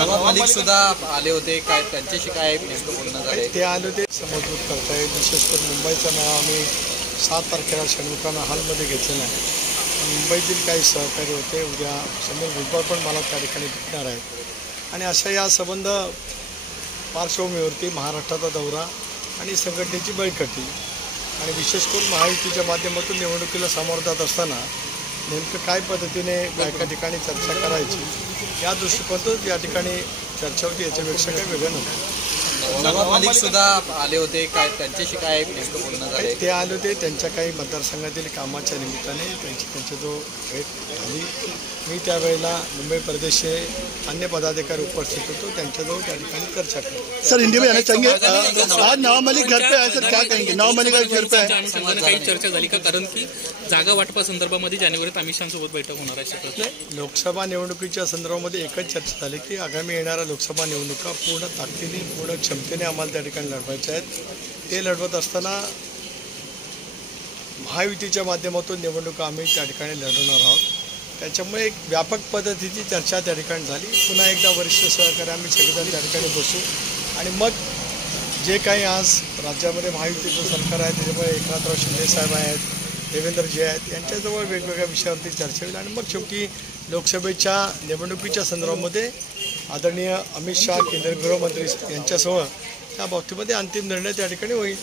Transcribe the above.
नवाब मलिक सुद्धा आले होते, काय त्यांच्याशी काय नेमकं बोलणं झालं? ते आले होते समजूत करताय. विशेष करून मुंबईचा मेळावा आम्ही 7 तारखेला शनिवारला हॉलमध्ये घेतलेला आहे. मुंबईतील काही सहकारी होते. उद्या समीर भुजबळ पण मला त्या ठिकाणी भेटणार आहेत आणि अशा या संबंध पार्श्वभूमीवरती महाराष्ट्राचा दौरा आणि संघटनेची बळकटी आणि विशेष करून महायुतीच्या माध्यमातून निवडणुकीला सामोरं जात असताना नेमकं काय पद्धतीने एका ठिकाणी चर्चा करायची या दृष्टिकोनातून या ठिकाणी चर्चा होती. याच्यापेक्षा काही वेगळं नव्हतं. नवाब मलिक सुद्धा आले होते, काय त्यांच्याशी काय नेमकं बोलणं झालं? ते आले होते त्यांच्या काही मतदारसंघातील कामाच्या निमित्ताने त्यांची जो भेट झाली. मी त्यावेळेला मुंबई प्रदेशचे अन्य पदाधिकारी उपस्थित होतो, त्यांच्याजवळ त्या ठिकाणी चर्चा केली. सर हिंदी में आना चाहेंगे, आज नवाब मलिक घर पे आए सर, क्या कहेंगे? नवाब मलिक घर पे आए, काही चर्चा झाली का? कारण की जागा वाटपासंदर्भामध्ये जानेवारीत अमित शहांसोबत बैठक होणार आहे. लोकसभा निवडणुकीच्या संदर्भामध्ये एकच चर्चा झाली की आगामी येणाऱ्या लोकसभा निवडणुका पूर्ण ताकदीने पूर्ण क्षमतेने आम्हाला त्या ठिकाणी लढवायच्या आहेत. ते लढवत असताना महायुतीच्या माध्यमातून निवडणुका आम्ही त्या ठिकाणी लढवणार आहोत. त्याच्यामुळे एक व्यापक पद्धतीची चर्चा त्या ठिकाणी झाली. पुन्हा एकदा वरिष्ठ सहकारी आम्ही सगळेजण त्या ठिकाणी बसू आणि मग जे काही आज राज्यामध्ये महायुतीचं सरकार आहे त्याच्यामुळे एकनाथराव शिंदे साहेब आहेत, देवेंद्रजी आहेत, यांच्याजवळ वेगवेगळ्या विषयावरती चर्चा होईल आणि मग शेवटी लोकसभेच्या निवडणुकीच्या संदर्भामध्ये आदरणीय अमित शहा केंद्रीय गृहमंत्री यांच्यासह त्या बाबतीमध्ये अंतिम निर्णय त्या ठिकाणी होईल.